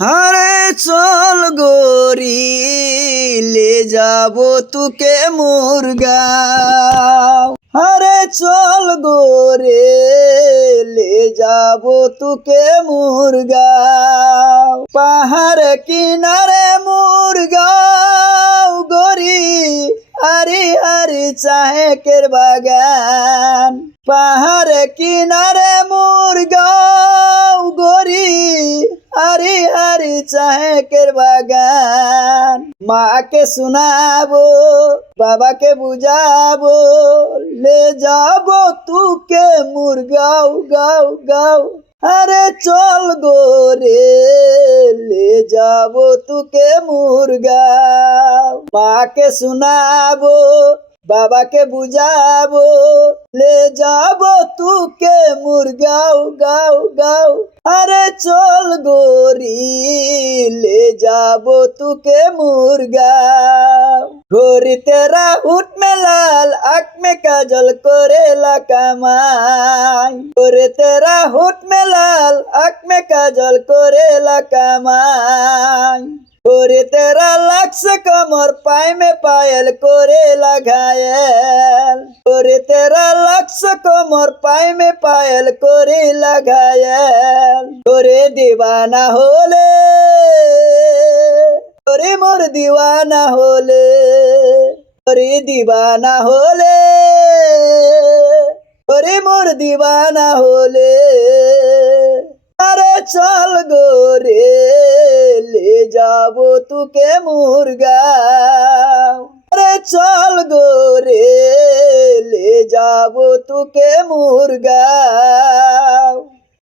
হারে চল গোরি লে যাবো তুকে মুরগাঁও। হারে চল গোরে লে যাবো তুকে মুরগাঁও। পাহাড় কিনারে মুরগাঁও গোরি, হারি হারি চাহেকের বাগান। পাহাড় কিনারে মুরগাঁও গোরি, হারি হারি চাহেকের বাগান। মাকে শোনাবো, বাবাকে বুঝাবো, লে যাবো তুকে মুরগাঁও গাও গাও। আরে চল গোরে লে যাবো তুকে মুরগাঁও। মাকে শোনাবো, বাবাকে বুঝাবো, লে যাবো তুকে মুরগাঁও গাও গাও। আরে চল গোরি ले जाबो तुके मुरगाँव। गोरी तेरा होठ में लाल, आँख में काजल करेला कमाई। गोरी तेरा होठ में लाल, आँख में काजल करेला कमाई। गोरी तेरा लाख से कमर, पाय में पायल करेला घायल। गोरी तेरा लाख से कमर, पाय में पायल करेला घायल। गोरे दीवाना होले, गोरे मोर दीवाना होले, गोरे दीवाना होले, गोरे मोर दीवाना होले। अरे चल गोरे ले जाबो तुके मुरगाँव। अरे चल गोरे ले जाबो तुके मुरगाँव।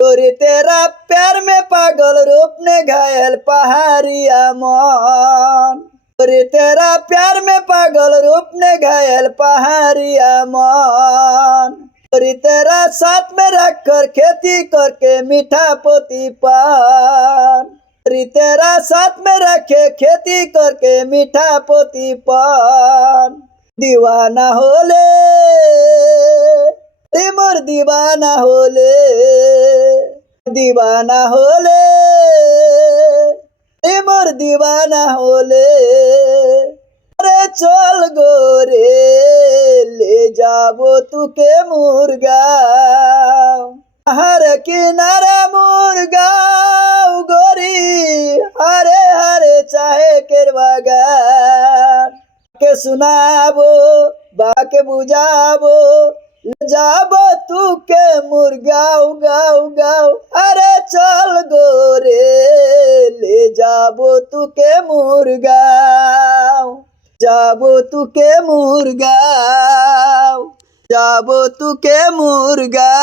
गोरी तेरा प्यार में पागल, रूप ने घायल पहाड़िया मन। गोरी तेरा प्यार में पागल, रूप ने घायल पहाड़िया मन। गोरी तेरा साथ में रखकर खेती करके मीठा पोती पान। गोरी तेरा साथ में रखे खेती करके मीठा पोती पान। दीवाना होले रे मोर दीवाना होले, दीवाना होले रे मोर दीवाना होले। अरे चल गोरे ले जाबो तुके मुरगाँव। हर किनारे मुरगाँव गोरी, हरे हरे चाहे केर बागान। के सुनाबो, बाके बुझाबो, ले जाबो तुके मुरगाँव गाँव गाँव। अरे चल गोरे ले जाबो तुके मुरगाँव। जाबो तुके मुरगाँव, जाबो तुके मुरगाँव।